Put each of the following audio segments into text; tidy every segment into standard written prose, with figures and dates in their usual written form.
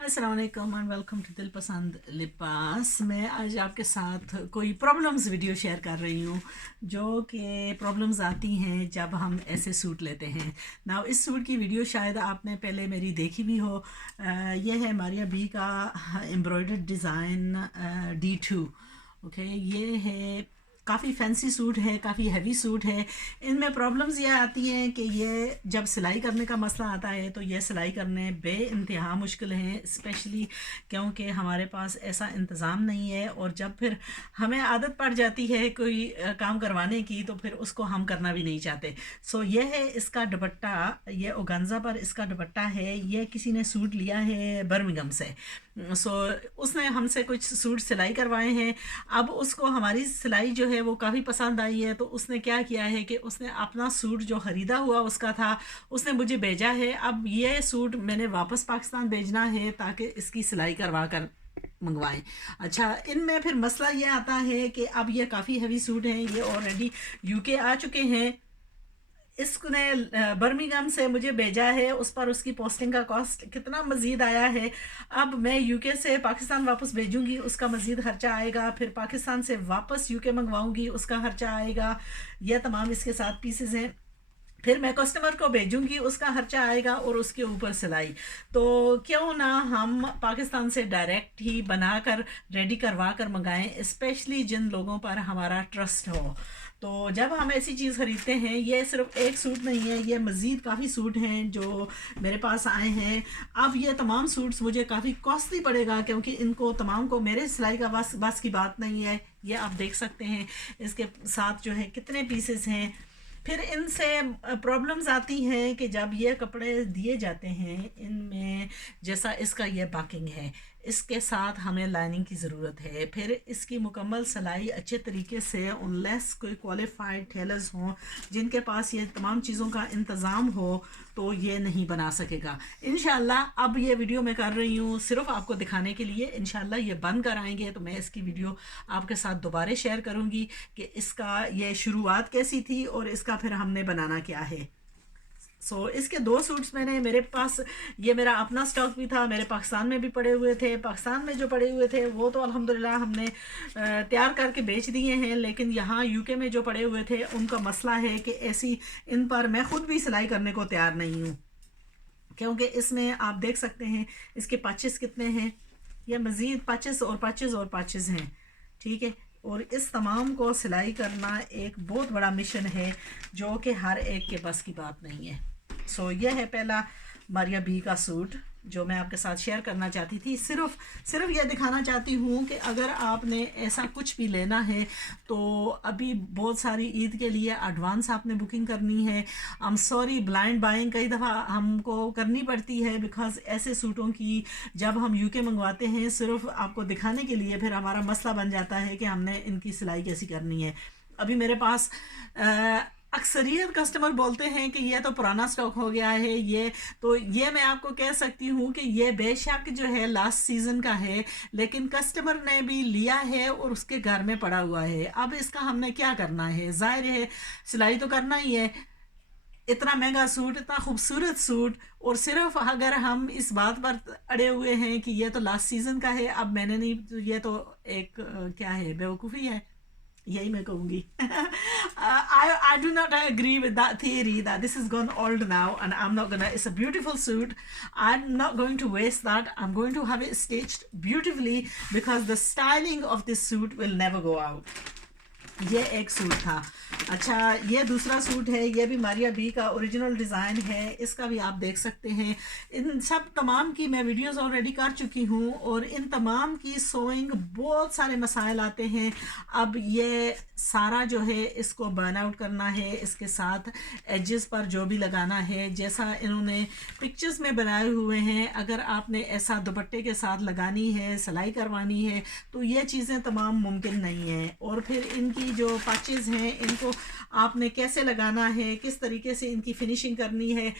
अस्सलाम वालेकुम and welcome to दिल पसंद लिबास। मैं आज आपके साथ कोई प्रॉब्लम्स वीडियो शेयर कर रही हूँ जो कि प्रॉब्लम्स आती हैं जब हम ऐसे सूट लेते हैं ना। इस सूट की वीडियो शायद आपने पहले मेरी देखी भी हो। यह है मारिया बी का एम्ब्रॉयडर्ड डिज़ाइन D2। ओके, ये है काफ़ी फैंसी सूट है, काफ़ी हैवी सूट है। इनमें प्रॉब्लम्स ये आती हैं कि ये जब सिलाई करने का मसला आता है तो ये सिलाई करने बे इंतहा मुश्किल हैं, स्पेशली क्योंकि हमारे पास ऐसा इंतज़ाम नहीं है। और जब फिर हमें आदत पड़ जाती है कोई काम करवाने की तो फिर उसको हम करना भी नहीं चाहते। सो ये है इसका दुपट्टा, ये ओगांजा पर इसका दुपट्टा है। ये किसी ने सूट लिया है बर्मिंघम से। सो उसने हमसे कुछ सूट सिलाई करवाए हैं। अब उसको हमारी सिलाई जो है वो काफ़ी पसंद आई है, तो उसने क्या किया है कि उसने अपना सूट जो ख़रीदा हुआ उसका था उसने मुझे भेजा है। अब ये सूट मैंने वापस पाकिस्तान भेजना है ताकि इसकी सिलाई करवा कर मंगवाएं। अच्छा, इनमें फिर मसला ये आता है कि अब ये काफ़ी हैवी सूट हैं, ये ऑलरेडी यूके आ चुके हैं। इसने बर्मिंघम से मुझे भेजा है, उस पर उसकी पोस्टिंग का कॉस्ट कितना मज़ीद आया है। अब मैं यूके से पाकिस्तान वापस भेजूंगी, उसका मज़ीद खर्चा आएगा। फिर पाकिस्तान से वापस यूके मंगवाऊंगी, उसका खर्चा आएगा। यह तमाम इसके साथ पीसेस हैं। फिर मैं कस्टमर को भेजूंगी, उसका खर्चा आएगा और उसके ऊपर सिलाई। तो क्यों ना हम पाकिस्तान से डायरेक्ट ही बनाकर रेडी करवा कर मंगाएं, स्पेशली जिन लोगों पर हमारा ट्रस्ट हो। तो जब हम ऐसी चीज़ ख़रीदते हैं, ये सिर्फ एक सूट नहीं है, ये मज़ीद काफ़ी सूट हैं जो मेरे पास आए हैं। अब ये तमाम सूट्स मुझे काफ़ी कॉस्टली पड़ेगा क्योंकि इनको तमाम को मेरे सिलाई का बस की बात नहीं है। ये आप देख सकते हैं इसके साथ जो है कितने पीसेस हैं। फिर इनसे प्रॉब्लम्स आती हैं कि जब ये कपड़े दिए जाते हैं, इनमें जैसा इसका ये बाकिंग है, इसके साथ हमें लाइनिंग की ज़रूरत है। फिर इसकी मुकम्मल सिलाई अच्छे तरीके से, उनलेस कोई क्वालिफाइड टेलर्स हों जिनके पास ये तमाम चीज़ों का इंतज़ाम हो, तो ये नहीं बना सकेगा। इंशाल्लाह अब ये वीडियो मैं कर रही हूँ सिर्फ आपको दिखाने के लिए। इंशाल्लाह ये बंद कर आएंगे तो मैं इसकी वीडियो आपके साथ दोबारा शेयर करूँगी कि इसका ये शुरुआत कैसी थी और इसका फिर हमने बनाना क्या है। इसके दो सूट्स मैंने, मेरे पास ये मेरा अपना स्टॉक भी था, मेरे पाकिस्तान में भी पड़े हुए थे। पाकिस्तान में जो पड़े हुए थे वो तो अल्हम्दुलिल्लाह हमने तैयार करके बेच दिए हैं, लेकिन यहाँ यूके में जो पड़े हुए थे उनका मसला है कि ऐसी इन पर मैं ख़ुद भी सिलाई करने को तैयार नहीं हूँ, क्योंकि इसमें आप देख सकते हैं इसके पैचेस कितने हैं। ये मज़ीद पैचेस और पैचेस और पैचेस हैं, ठीक है। और इस तमाम को सिलाई करना एक बहुत बड़ा मिशन है जो कि हर एक के बस की बात नहीं है। यह है पहला मारिया बी का सूट जो मैं आपके साथ शेयर करना चाहती थी। सिर्फ यह दिखाना चाहती हूँ कि अगर आपने ऐसा कुछ भी लेना है तो अभी बहुत सारी ईद के लिए एडवांस आपने बुकिंग करनी है। I am sorry, blind buying कई दफ़ा हमको करनी पड़ती है, बिकॉज़ ऐसे सूटों की जब हम यूके मंगवाते हैं सिर्फ आपको दिखाने के लिए, फिर हमारा मसला बन जाता है कि हमने इनकी सिलाई कैसी करनी है। अभी मेरे पास अक्सरियत कस्टमर बोलते हैं कि ये तो पुराना स्टॉक हो गया है। ये मैं आपको कह सकती हूँ कि ये बेशक जो है लास्ट सीज़न का है, लेकिन कस्टमर ने भी लिया है और उसके घर में पड़ा हुआ है। अब इसका हमने क्या करना है, ज़ाहिर है सिलाई तो करना ही है। इतना महंगा सूट, इतना खूबसूरत सूट, और सिर्फ अगर हम इस बात पर अड़े हुए हैं कि ये तो लास्ट सीज़न का है, अब मैंने नहीं, तो ये तो एक क्या है, बेवकूफ़ी है, यही मैं कहूँगी। I do not agree with that theory that this is gone old now and I'm not gonna, it's a beautiful suit, I'm not going to waste that. I'm going to have it stitched beautifully because the styling of this suit will never go out. ये एक suit था। अच्छा, ये दूसरा suit है, ये भी Maria B का ओरिजिनल डिज़ाइन है, इसका भी आप देख सकते हैं। इन सब तमाम की मैं वीडियोस ऑलरेडी कर चुकी हूँ और इन तमाम की सोइंग बहुत सारे मसाइल आते हैं। अब ये सारा जो है इसको बर्न आउट करना है, इसके साथ एजेस पर जो भी लगाना है जैसा इन्होंने पिक्चर्स में बनाए हुए हैं, अगर आपने ऐसा दुपट्टे के साथ लगानी है, सिलाई करवानी है, तो ये चीज़ें तमाम मुमकिन नहीं है। और फिर इनकी जो पैचेस हैं इनको आपने कैसे लगाना है, किस तरीके से इनकी फिनिशिंग करनी है,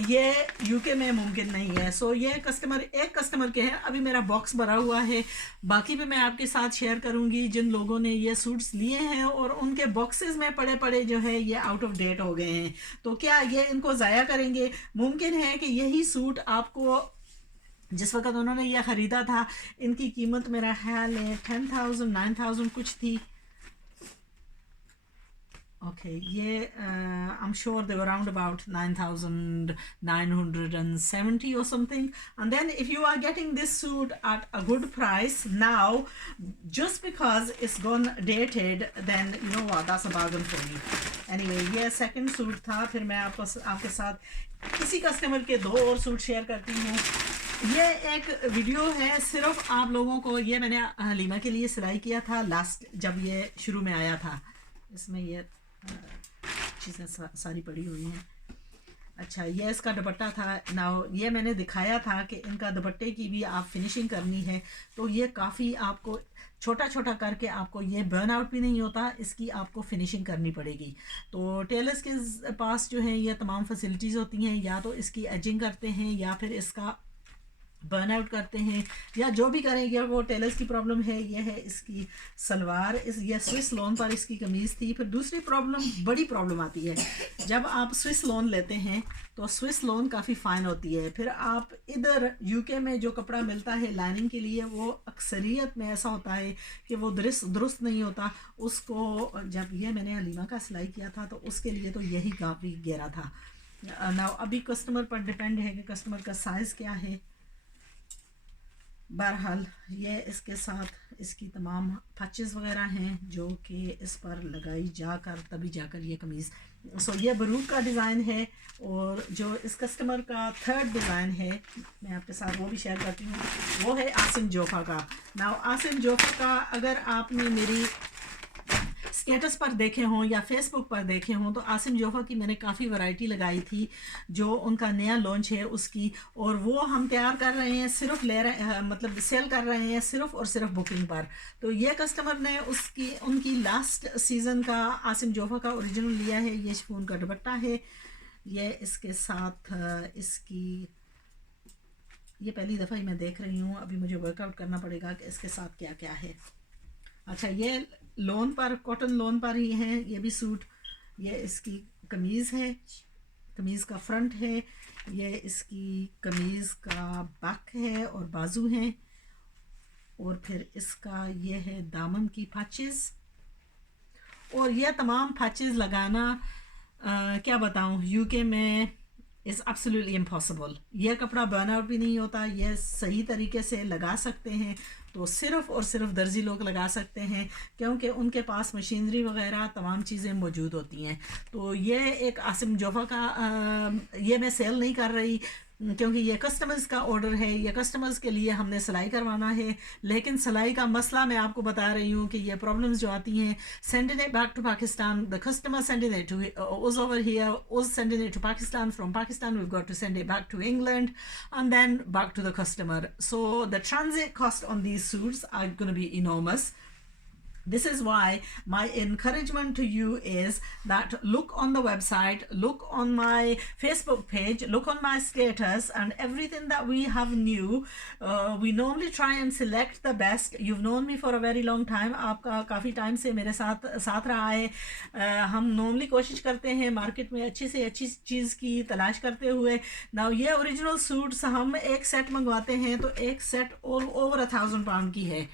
ये यूके में मुमकिन नहीं है। ये एक कस्टमर के हैं। अभी मेरा बॉक्स भरा हुआ है, बाकी भी मैं आपके साथ शेयर करूंगी जिन लोगों ने ये सूट्स लिए हैं और उनके बॉक्सेस में पड़े पड़े जो है ये आउट ऑफ डेट हो गए हैं, तो क्या ये इनको ज़ाया करेंगे? मुमकिन है कि यही सूट आपको जिस वक्त उन्होंने ये ख़रीदा था इनकी कीमत मेरा ख्याल है 10,000 9,000 कुछ थी. Okay, yeah, I'm sure they were around about 9,970 or something. And then if you are getting this suit at a good price now, just because it's gone dated, then you know what, that's a bargain for you. Anyway, ये second suit था. फिर मैं आपके साथ इसी customer के 2 और suit share करती हूँ. ये एक वीडियो है सिर्फ आप लोगों को. ये मैंने हलीमा के लिए सिलाई किया था लास्ट जब ये शुरू में आया था. इसमें ये चीज़ें सारी पड़ी हुई हैं. अच्छा, ये इसका दुपट्टा था. नाउ ये मैंने दिखाया था कि इनका दुपट्टे की भी आप फिनिशिंग करनी है तो ये काफ़ी आपको छोटा छोटा करके आपको ये बर्न आउट भी नहीं होता, इसकी आपको फिनिशिंग करनी पड़ेगी. तो टेलर्स के पास जो है ये तमाम फैसिलिटीज़ होती हैं, या तो इसकी एजिंग करते हैं या फिर इसका बर्न आउट करते हैं या जो भी करेंगे वो टेलर्स की प्रॉब्लम है. ये है इसकी सलवार, ये स्विस लोन पर इसकी कमीज़ थी. फिर दूसरी बड़ी प्रॉब्लम आती है जब आप स्विस लोन लेते हैं तो स्विस लोन काफ़ी फ़ाइन होती है. फिर आप इधर यूके में जो कपड़ा मिलता है लाइनिंग के लिए वो अक्सरियत में ऐसा होता है कि वो दुरुस्त नहीं होता. उसको जब ये मैंने हलीमा का सिलाई किया था तो उसके लिए तो यही काफ़ी गहरा था. ना अभी कस्टमर पर डिपेंड है कि कस्टमर का साइज़ क्या है. बहरहाल ये इसके साथ इसकी तमाम पैचेस वगैरह हैं जो कि इस पर लगाई जाकर तभी जाकर ये कमीज़. सो ये बरूक का डिज़ाइन है. और जो इस कस्टमर का थर्ड डिज़ाइन है मैं आपके साथ वो भी शेयर करती हूँ. वो है आसिम जोफ़ा का. नाउ आसिम जोफ़ा का अगर आपने मेरी स्टेटस पर देखे हों या फेसबुक पर देखे हों तो आसिम जोफ़ा की मैंने काफ़ी वैरायटी लगाई थी जो उनका नया लॉन्च है उसकी. और वो हम तैयार कर रहे हैं, सिर्फ मतलब सेल कर रहे हैं सिर्फ और सिर्फ बुकिंग पर. तो ये कस्टमर ने उनकी लास्ट सीज़न का आसिम जोफ़ा का ओरिजिनल लिया है. ये शिफॉन का दुपट्टा है. ये इसके साथ इसकी ये पहली दफ़ा ही मैं देख रही हूँ. अभी मुझे वर्कआउट करना पड़ेगा कि इसके साथ क्या क्या है. अच्छा, ये लोन पर कॉटन लोन पर ही है ये भी सूट. ये इसकी कमीज़ है, कमीज़ का फ्रंट है. ये इसकी कमीज़ का बैक है और बाजू हैं. और फिर इसका ये है दामन की पैचेस. और ये तमाम पैचेस लगाना क्या बताऊं, यूके में इज़ एब्सोल्युटली इम्पॉसिबल. यह कपड़ा बर्न आउट भी नहीं होता. यह सही तरीके से लगा सकते हैं तो सिर्फ़ और सिर्फ दर्जी लोग लगा सकते हैं क्योंकि उनके पास मशीनरी वगैरह तमाम चीज़ें मौजूद होती हैं. तो ये एक आसिम जोफ़ा का ये मैं सेल नहीं कर रही क्योंकि ये कस्टमर्स का ऑर्डर है. ये कस्टमर्स के लिए हमने सिलाई करवाना है. लेकिन सिलाई का मसला मैं आपको बता रही हूँ कि ये प्रॉब्लम्स जो आती हैं, sending it back to Pakistan, the customer sending it to us over here, us sending it to Pakistan, from Pakistan we've got to send it back to England and then back to the customer. So the transit cost on these suits are going to be enormous. This is why my encouragement to you is that look on the website, look on my Facebook page, look on my status and everything that we have new. We normally try and select the best. You've known me for a very long time. आपका काफ़ी time से मेरे साथ रहा है. हम normally कोशिश करते हैं मार्केट में अच्छी से अच्छी चीज़ की तलाश करते हुए. नाउ ये ओरिजिनल सूट्स हम एक सेट मंगवाते हैं तो एक सेट ऑल ओवर 1,000 पाउंड की है.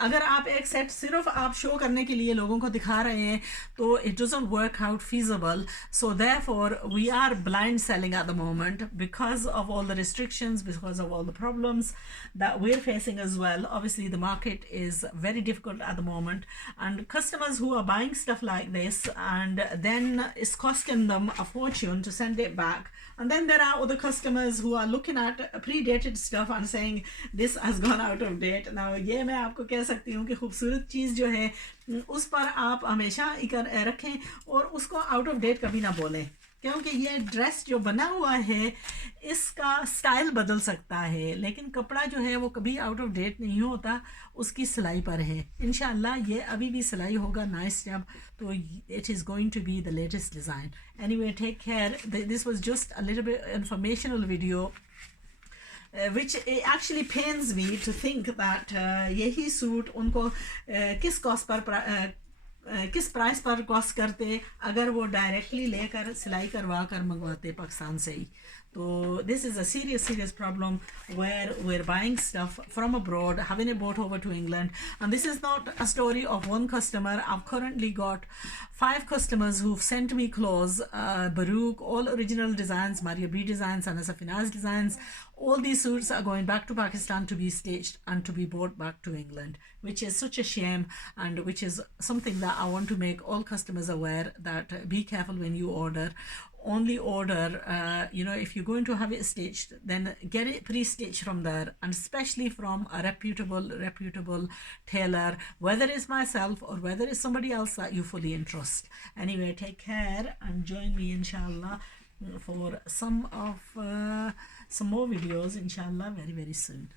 अगर आप एक सेट सिर्फ आप शो करने के लिए लोगों को दिखा रहे हैं तो it doesn't work out feasible. So therefore we are blind selling at the moment because of all the restrictions, because of all the problems that we're facing as well. Obviously the market is very difficult at the moment and customers who are buying stuff like this and then it's costing them a fortune to send it back. And then there are other customers who are looking at predated stuff and saying this has gone out of date. Now ये मैं आपको कह सकती हूँ कि खूबसूरत चीज़ जो है उस पर आप हमेशा रखें और उसको आउट ऑफ डेट कभी ना बोलें क्योंकि ये ड्रेस जो बना हुआ है इसका स्टाइल बदल सकता है लेकिन कपड़ा जो है वो कभी आउट ऑफ डेट नहीं होता, उसकी सिलाई पर है. इंशाल्लाह ये अभी भी सिलाई होगा नाइस जब तो it is going to be the latest design. Anyway, take care. This was just a little bit informational video which actually pains me to think that यही सूट उनको किस कॉस्ट पर किस प्राइस पर cost करते अगर वो directly लेकर सिलाई करवा कर मंगवाते पाकिस्तान से ही. So this is a serious problem where we're buying stuff from abroad, having it brought over to England. And this is not a story of one customer. I've currently got 5 customers who've sent me clothes, Baruch, all original designs, Maria B designs, and Safinaz designs. All these suits are going back to Pakistan to be stitched and to be brought back to England, which is such a shame, and which is something that I want to make all customers aware that be careful when you order. Only order, if you're going to have it stitched, then get it pre-stitched from there, and especially from a reputable tailor, whether it's myself or whether it's somebody else that you fully entrust. Anyway, take care and join me inshallah for some more videos inshallah very soon.